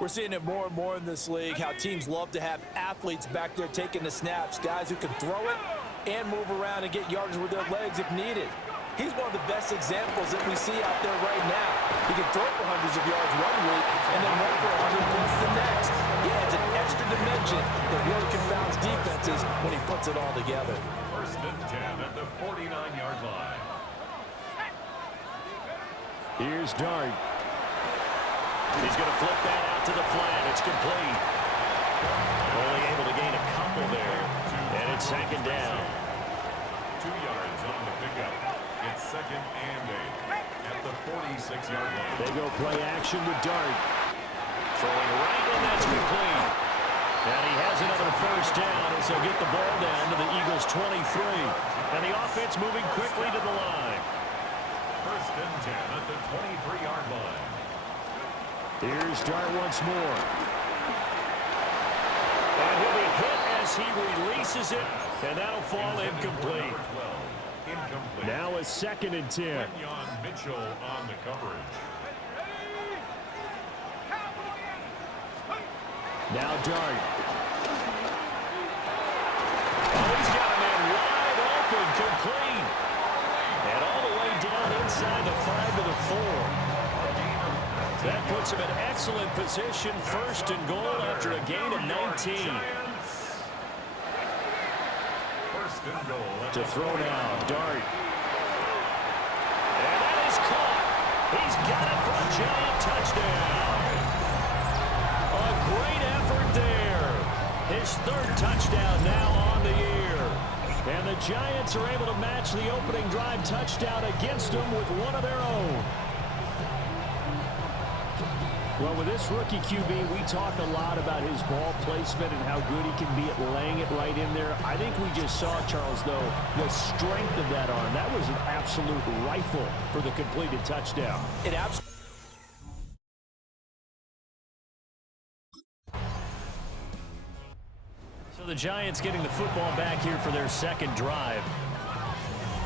We're seeing it more and more in this league, how teams love to have athletes back there taking the snaps, guys who can throw it and move around and get yardage with their legs if needed. He's one of the best examples that we see out there right now. He can throw for hundreds of yards one week and then run for 100 plus the next. He adds an extra dimension that really confounds defenses when he puts it all together. First and 10 at the 49-yard line. Here's Dart. He's going to flip that out to the flat. It's complete. Only able to gain a couple there. And it's second down. 2 yards on the pickup. It's second and 8 at the 46-yard line. They go play action with Dart. Throwing right, and that's complete. And he has another first down as he'll get the ball down to the Eagles' 23. And the offense moving quickly to the line. First and 10 at the 23-yard line. Here's Dart once more. And he'll be hit as he releases it, and that'll fall incomplete. Now a second and 10. Mitchell on the coverage. Now Dart. Oh, he's got a man wide open, complete. And all the way down inside the 5 to the 4. That puts him in excellent position, first and goal after a gain of 19. First and goal. To throw now, Dart. And that is caught. He's got it for a giant touchdown. A great effort there. His third touchdown now on the year. And the Giants are able to match the opening drive touchdown against them with one of their own. Well, with this rookie QB, we talk a lot about his ball placement and how good he can be at laying it right in there. I think we just saw, Charles, though, the strength of that arm. That was an absolute rifle for the completed touchdown. It absolutely. So the Giants getting the football back here for their second drive.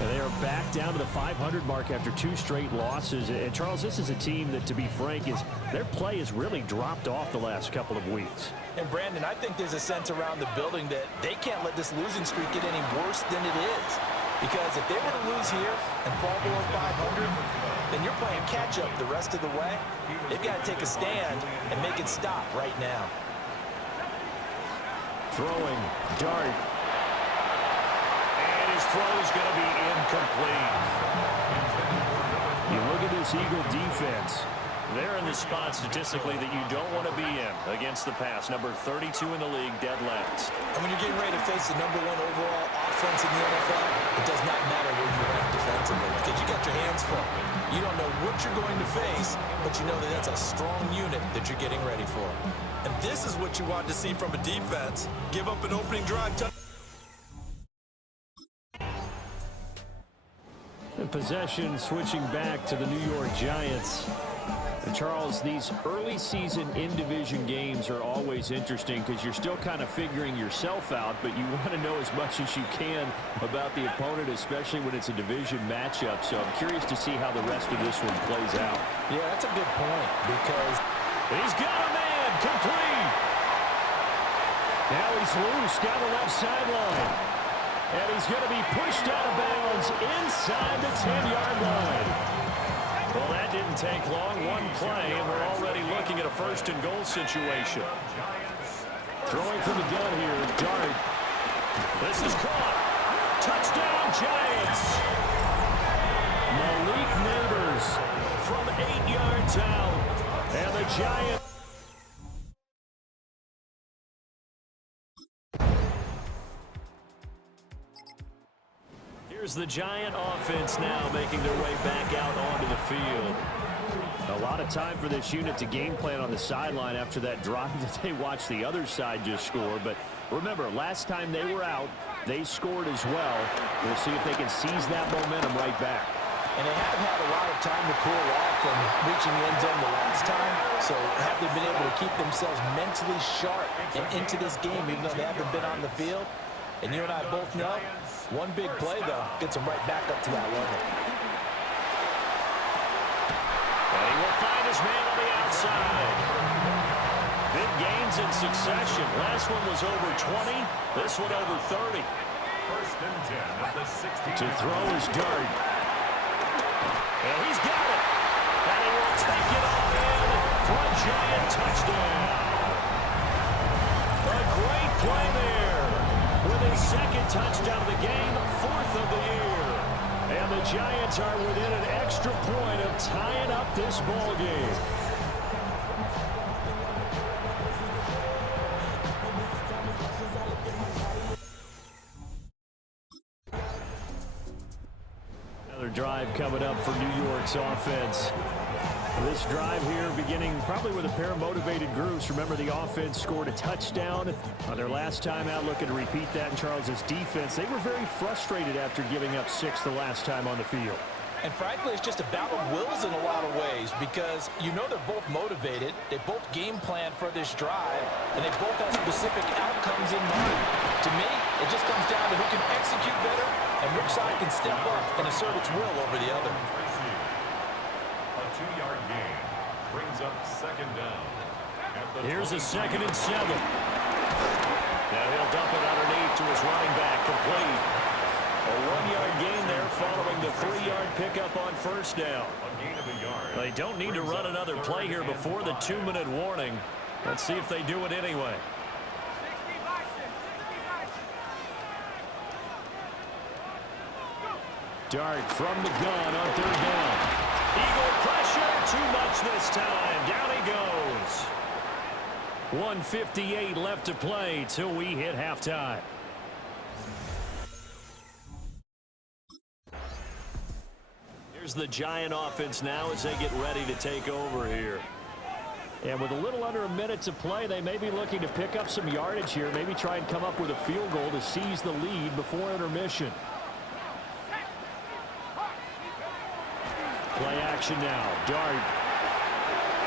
And they are back down to the 500 mark after 2 straight losses. And, Charles, this is a team that, to be frank, their play has really dropped off the last couple of weeks. And, Brandon, I think there's a sense around the building that they can't let this losing streak get any worse than it is. Because if they were to lose here and fall below 500, then you're playing catch-up the rest of the way. They've got to take a stand and make it stop right now. Throwing, Dart. His throw is going to be incomplete. You look at this Eagle defense. They're in the spot statistically that you don't want to be in against the pass. Number 32 in the league, dead last. And when you're getting ready to face the #1 overall offense in the NFL, it does not matter where you rank defensively because you got your hands full. You don't know what you're going to face, but you know that that's a strong unit that you're getting ready for. And this is what you want to see from a defense. Give up an opening drive touchdown. The possession switching back to the New York Giants. And Charles, these early season in-division games are always interesting because you're still kind of figuring yourself out, but you want to know as much as you can about the opponent, especially when it's a division matchup. So I'm curious to see how the rest of this one plays out. Yeah, that's a good point because he's got a man complete. Now he's loose down the left sideline. And he's going to be pushed out of bounds inside the 10-yard line. Well, that didn't take long. One play, and we're already looking at a first and goal situation. Throwing from the gun here, Dart. This is caught. Touchdown, Giants. Malik Neighbors from 8 yards out. And the Giants. Here's the Giant offense now making their way back out onto the field. A lot of time for this unit to game plan on the sideline after that drive that they watched the other side just score. But remember, last time they were out, they scored as well. We'll see if they can seize that momentum right back. And they haven't had a lot of time to cool off from reaching the end zone the last time. So have they been able to keep themselves mentally sharp and into this game even though they haven't been on the field? And you and I both know, one big play, though, gets them right back up to that level. And he will find his man on the outside. yards in succession. Last one was over 20. This one over 30. First and 10 at the 16. To throw is Dart. And he's got it. And he will take it all in for a giant touchdown. A great play there. With his second touchdown of the game, 4th of the year. And the Giants are within an extra point of tying up this ball game. Another drive coming up for New York's offense. This drive here beginning probably with a pair of motivated groups. Remember, the offense scored a touchdown on their last time out, looking to repeat that in Charles's defense. They were very frustrated after giving up 6 the last time on the field. And frankly, it's just a battle of wills in a lot of ways because you know they're both motivated, they both game plan for this drive, and they both have specific outcomes in mind. To me, it just comes down to who can execute better and which side can step up and assert its will over the other. A 2-yard gain brings up second down. Here's a 2nd and 7. Now he'll dump it underneath to his running back, complete. A 1-yard gain there following the 3-yard pickup on first down. A gain of a yard. They don't need to run another play here before the 2-minute warning. Let's see if they do it anyway. Dart from the gun on 3rd down. Eagle pressure, too much this time. Down he goes. 1:58 left to play till we hit halftime. Here's the Giant offense now as they get ready to take over here. And with a little under a minute to play, they may be looking to pick up some yardage here, maybe try and come up with a field goal to seize the lead before intermission. Play action now. Dart.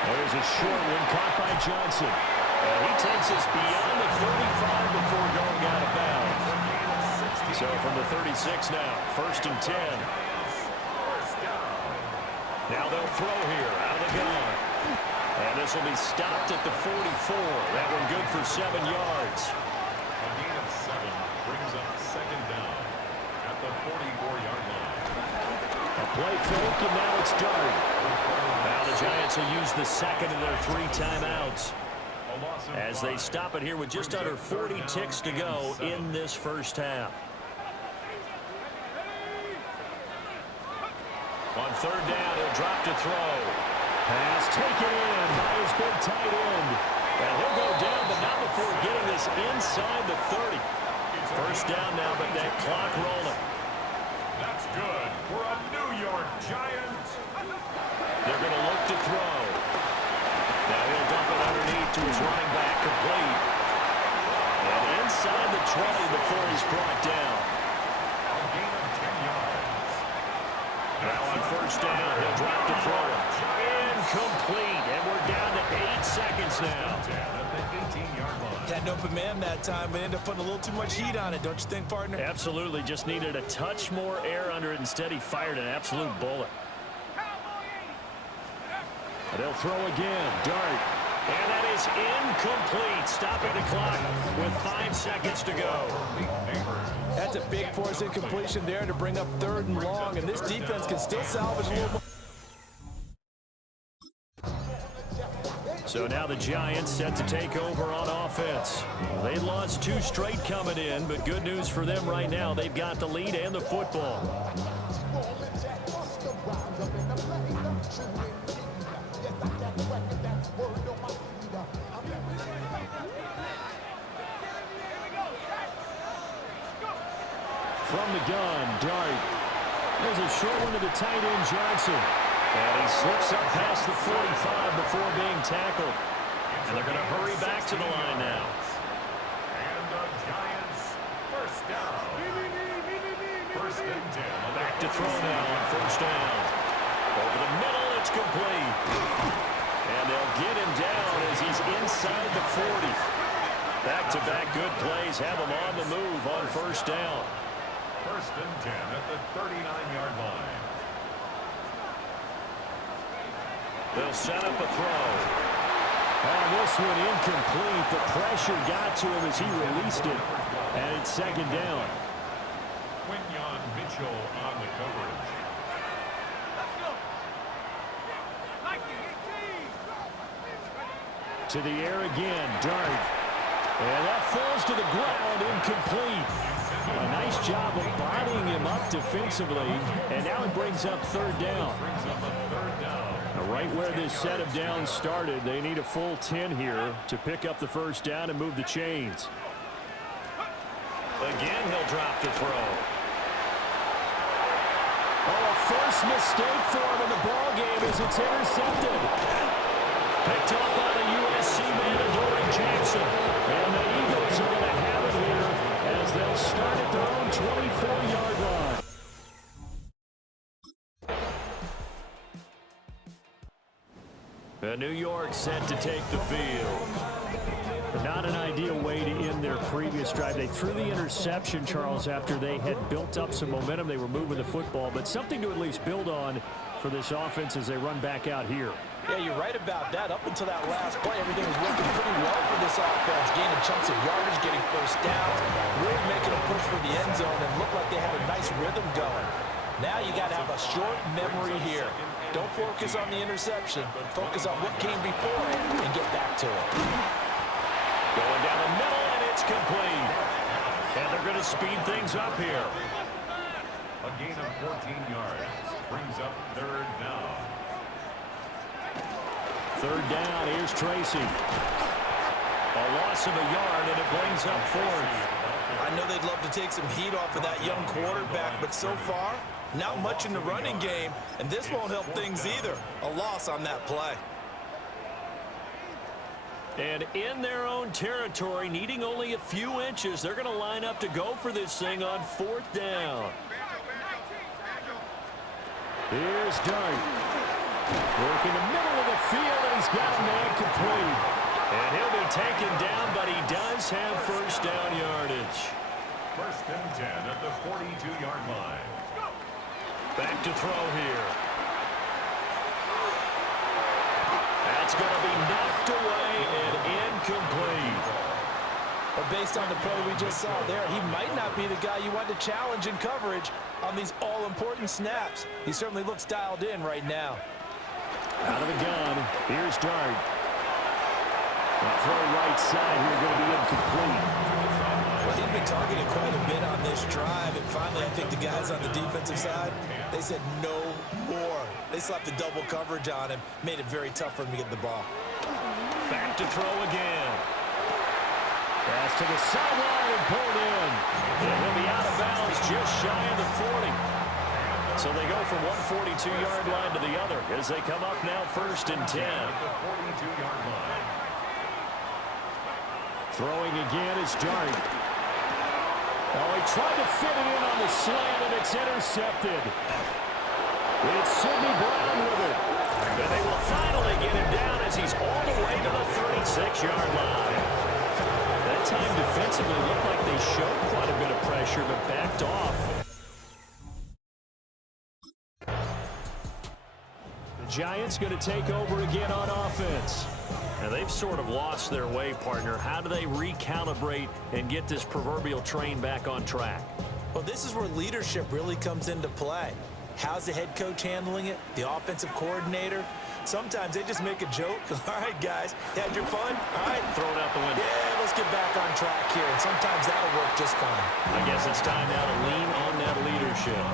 There's a short one caught by Johnson. And he takes us beyond the 35 before going out of bounds. So from the 36 now, 1st and 10. Now they'll throw here out of the gun. And this will be stopped at the 44. That one good for 7 yards. A gain of 7 brings up second down at the 44-yard line. A play fake, and now it's Dart. Now the Giants will use the second of their 3 timeouts as they stop it here with just under 40 ticks to go in this first half. On 3rd down, he'll drop to throw. Pass taken in by his big tight end. And he'll go down, but not before getting this inside the 30. First down now, but that clock rolling. That's good for a New York Giant. They're going to look to throw. Now he'll dump it underneath to his running back, complete. And inside the 20 before he's brought down. A gain of 10 yards. Now on first down, he'll drop to throw. Incomplete, and we're down to 8 seconds now. At the 18-yard line. Had an open man that time, but ended up putting a little too much heat on it, don't you think, partner? Absolutely, just needed a touch more air under it. Instead, he fired an absolute bullet. They'll throw again. Dart. And that is incomplete. Stopping the clock with 5 seconds to go. That's a big force incompletion there to bring up 3rd and long, and this defense can still salvage a little more. So now the Giants set to take over on offense. They lost 2 straight coming in, but good news for them right now. They've got the lead and the football. From the gun, Dart. There's a short one to the tight end, Johnson. And he slips up past the 45 before being tackled. And they're going to hurry back to the line now. And the Giants first down. First and 10. Back to throw now on first down. Over the middle, it's complete. And they'll get him down as he's inside the 40. Back-to-back good plays have him on the move on first down. First and 10 at the 39-yard line. They'll set up a throw. This one incomplete. The pressure got to him as he released it. And it's second down. Quinyon Mitchell on the coverage. To the air again. Dart. And that falls to the ground. Incomplete. A nice job of bodying him up defensively. And now it brings up third down. Right where this set of downs started, they need a full 10 here to pick up the first down and move the chains. Again, he'll drop the throw. Oh, a first mistake for him in the ball game as it's intercepted. Picked up by the USC man, Adoree Jackson. And the Eagles are going to have it here as they'll start at their own 24-yard line. New York set to take the field. Not an ideal way to end their previous drive. They threw the interception, Charles, after they had built up some momentum. They were moving the football, but something to at least build on for this offense as they run back out here. Yeah, you're right about that. Up until that last play, everything was working pretty well for this offense. Gaining chunks of yardage, getting first downs, really making a push for the end zone, and looked like they had a nice rhythm going. Now you got to have a short memory here. Don't focus on the interception. Focus on what came before it and get back to it. Going down the middle, and it's complete. And they're going to speed things up here. A gain of 14 yards brings up third down. Third down, here's Tracy. A loss of a yard, and it brings up fourth. I know they'd love to take some heat off of that young quarterback, but so far, not much in the running game, and this won't help things either. A loss on that play. And in their own territory, needing only a few inches, they're going to line up to go for this thing on fourth down. Here's Dart. Working the middle of the field, and he's got a man complete. And he'll be taken down, but he does have first down yardage. First and 10 at the 42-yard line. Back to throw here. That's going to be knocked away and incomplete. But based on the play we just saw there, he might not be the guy you want to challenge in coverage on these all-important snaps. He certainly looks dialed in right now. Out of the gun, here's Dart. The throw right side here going to be incomplete. Well, he's been targeted quite a bit on this drive, and finally I think the guys on the defensive side, they said no more. They slapped the double coverage on him, made it very tough for him to get the ball. Back to throw again. Pass to the sideline and pulled in. And he'll be out of bounds just shy of the 40. So they go from one 42-yard line to the other as they come up now first and 10. The 42-yard line. Throwing again is Dart. Oh, he tried to fit it in on the slant, and it's intercepted. It's Sidney Brown with it. And they will finally get him down as he's all the way to the 36-yard line. That time defensively looked like they showed quite a bit of pressure, but backed off. The Giants going to take over again on offense. Now, they've sort of lost their way, partner. How do they recalibrate and get this proverbial train back on track? Well, this is where leadership really comes into play. How's the head coach handling it? The offensive coordinator? Sometimes they just make a joke. All right, guys, had your fun? All right. Throw it out the window. Yeah, let's get back on track here. And sometimes that'll work just fine. I guess it's time now to lean on that leadership.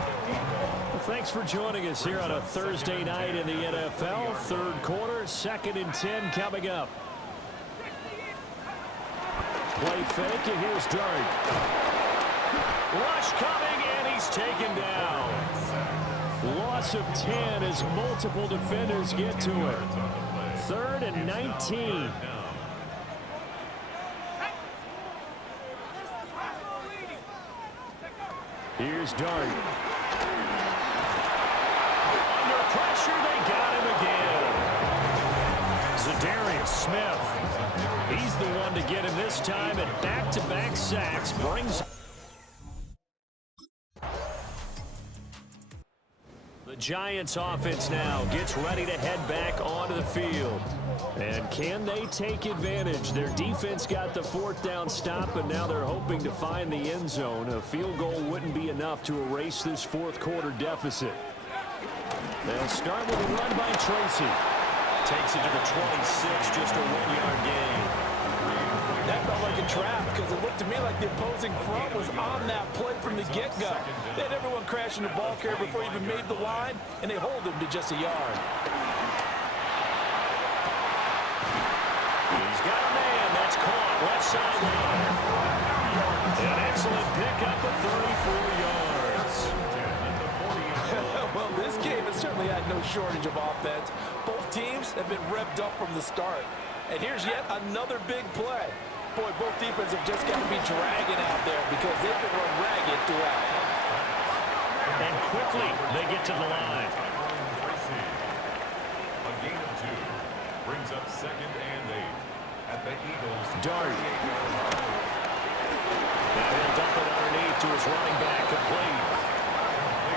Well, thanks for joining us here on a Thursday night in the NFL. Third quarter, 2nd and 10 coming up. Play fake, and here's Dart. Rush coming, and he's taken down. Loss of 10 as multiple defenders get to it. 3rd and 19. Here's Dart. Under pressure, they got him again. Zadarius Smith. He's the one to get him this time, and back-to-back sacks brings... The Giants offense now gets ready to head back onto the field. And can they take advantage? Their defense got the 4th down stop, and now they're hoping to find the end zone. A field goal wouldn't be enough to erase this 4th quarter deficit. They'll start with a run by Tracy. Takes it to the 26, just a 1-yard gain. That felt like a trap because it looked to me like the opposing front was on that play from the get-go. They had everyone crashing the ball carrier before he even made the line, and they hold him to just a yard. He's got a man. That's caught. Left sideline. An excellent pickup of 34 yards. Well, this game has certainly had no shortage of offense. Both teams have been revved up from the start. And here's yet another big play. Boy, both defenses have just got to be dragging out there because they've been run ragged throughout. And quickly, they get to the line. A gain of 2 brings up 2nd and 8 at the Eagles. Dart. Now he'll dump it underneath to his running back, complete.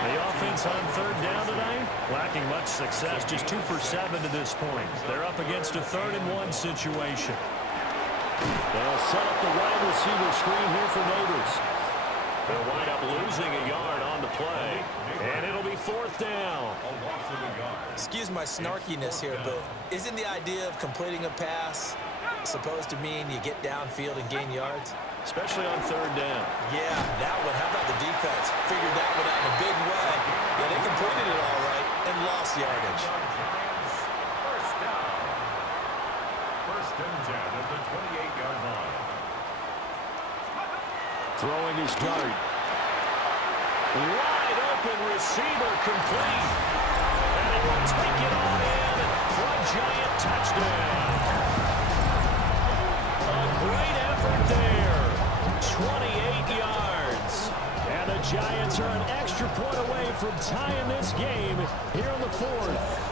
The offense on 3rd down tonight, lacking much success, just 2 for 7 to this point. They're up against a 3rd and 1 situation. They'll set up the wide receiver screen here for Neighbors. They'll wind up losing a yard on the play, and it'll be 4th down. Excuse my snarkiness here, but isn't the idea of completing a pass supposed to mean you get downfield and gain yards? Especially on 3rd down. Yeah, that one. How about the defense? Figured that one out in a big way. Yeah, they completed it all right and lost yardage. First and 10 at the 28-yard line. Throwing his Dart. Wide open receiver, complete. And he will take it on in for a Giant touchdown. A great effort there. 28 yards. And the Giants are an extra point away from tying this game here in the 4th.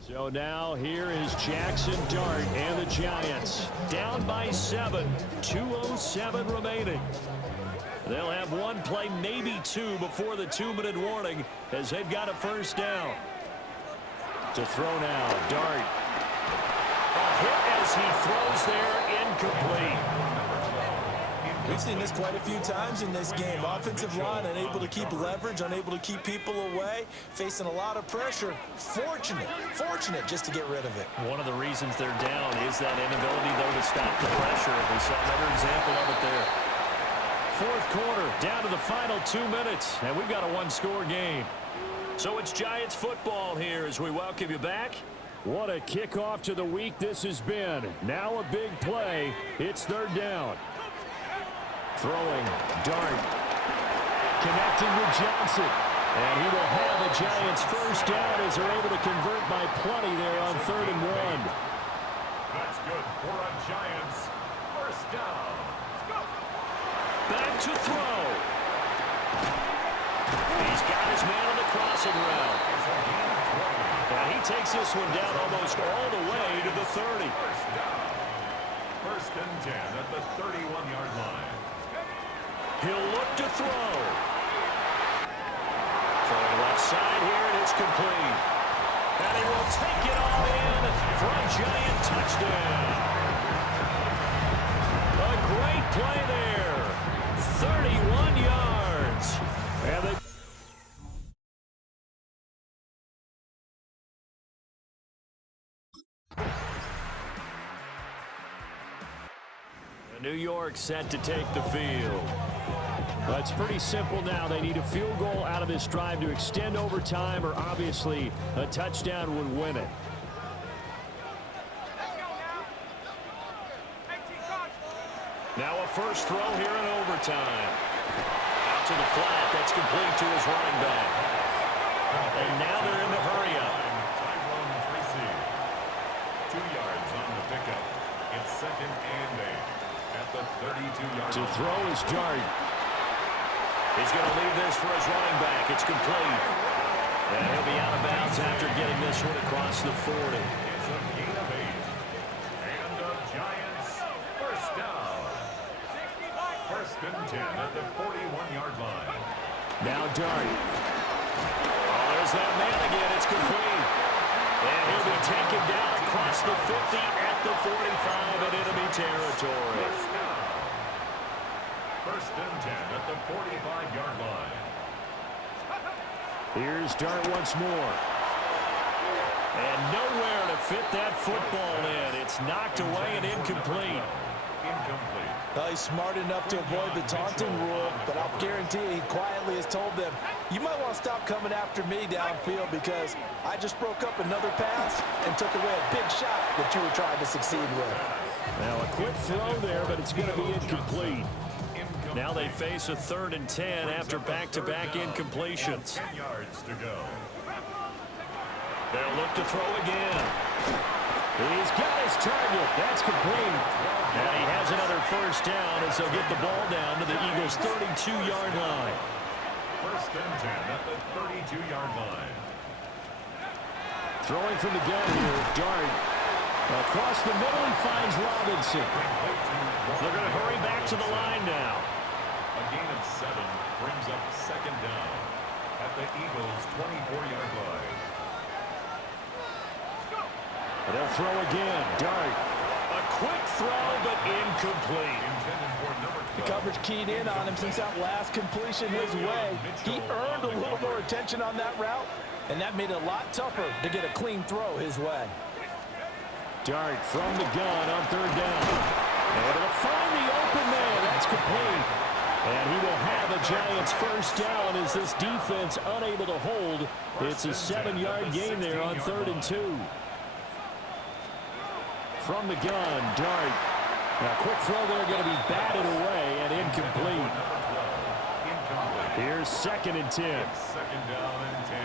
So now here is Jackson Dart and the Giants down by 7, 2:07 remaining. They'll have one play, maybe 2, before the 2-minute warning as they've got a 1st down. To throw now, Dart. A hit as he throws there, incomplete. We've seen this quite a few times in this game. Offensive line unable to keep leverage, unable to keep people away, facing a lot of pressure. Fortunate just to get rid of it. One of the reasons they're down is that inability, though, to stop the pressure. We saw another example of it there. 4th quarter, down to the final 2 minutes, and we've got a 1-score game. So it's Giants football here as we welcome you back. What a kickoff to the week this has been. Now a big play. It's 3rd down. Throwing, Dart. Connecting with Johnson. And he will have the Giants 1st down as they're able to convert by plenty there on 3rd and 1. That's good for a Giants 1st down. Back to throw. He's got his man on the crossing route. And he takes this one down almost all the way to the 30. 1st down. 1st and 10 at the 31-yard line. He'll look to throw. Throwing left side here, and it's complete. And he will take it all in for a Giant touchdown. A great play there. 31 yards. And they New York set to take the field. Well, it's pretty simple now. They need a field goal out of this drive to extend overtime, or obviously a touchdown would win it. Now a first throw here in overtime. Out to the flat. That's complete to his running back. And now they're in the hurry-up. 2 yards on the pickup. It's 2nd and 8 at the 32-yard line. To throw is Dart. He's going to leave this for his running back. It's complete. And he'll be out of bounds after getting this one across the 40. It's a gain of 8. at the 41-yard line. Now Dart. Oh, there's that man again. It's complete. And he'll be taken down across the 50 at the 45 in enemy territory. First and 10 at the 45-yard line. Here's Dart once more. And nowhere to fit that football in. It's knocked away and incomplete. Incomplete. He's smart enough to avoid the taunting rule, but I'll guarantee you he quietly has told them, you might want to stop coming after me downfield because I just broke up another pass and took away a big shot that you were trying to succeed with. Now a quick throw there, but it's going to be incomplete. Now they face a 3rd and 10 after back-to-back incompletions. 10 yards to go. They'll look to throw again. He's got his target. That's complete. And he has another first down as they'll get the ball down to the Eagles' 32-yard line. First and 10 at the 32-yard line. Throwing from the gun here, Dart. Across the middle, he finds Robinson. They're going to hurry back to the line now. A gain of 7 brings up second down at the Eagles' 24-yard line. They'll throw again. Dart. A quick throw, but incomplete. The coverage keyed in on him since that last completion his way. He earned a little more attention on that route, and that made it a lot tougher to get a clean throw his way. Dart from the gun on 3rd down. Able to find the open man. That's complete. And he will have a Giants first down as this defense unable to hold. It's a 7-yard gain there on 3rd and 2. From the gun, Dart. A quick throw there going to be batted away and incomplete. Here's 2nd and 10. Second down and 10.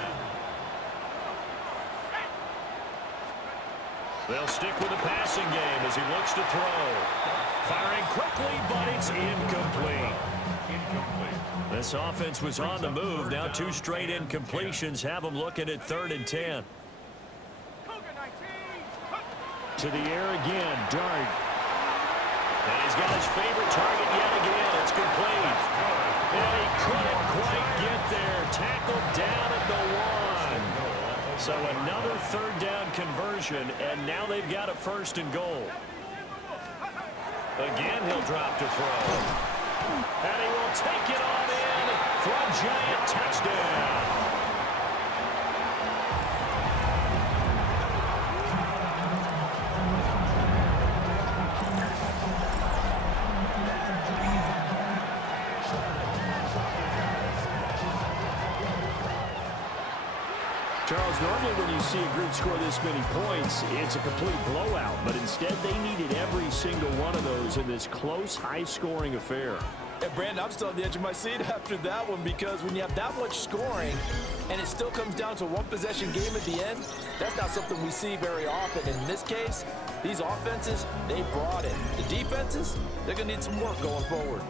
They'll stick with the passing game as he looks to throw. Firing quickly, but it's incomplete. This offense was on the move. Now 2 straight incompletions have them looking at 3rd and 10. To the air again, Dart. And he's got his favorite target yet again. It's complete. And he couldn't quite get there. Tackled down at the 1. So another 3rd down conversion, and now they've got a 1st and goal. Again, he'll drop to throw. And he will take it on in for a Giant touchdown. Charles, normally when you see a group score this many points, it's a complete blowout. But instead, they needed every single one of those in this close, high-scoring affair. And Brandon, I'm still on the edge of my seat after that one because when you have that much scoring and it still comes down to a one-possession game at the end, that's not something we see very often. In this case, these offenses, they brought it. The defenses, they're going to need some work going forward.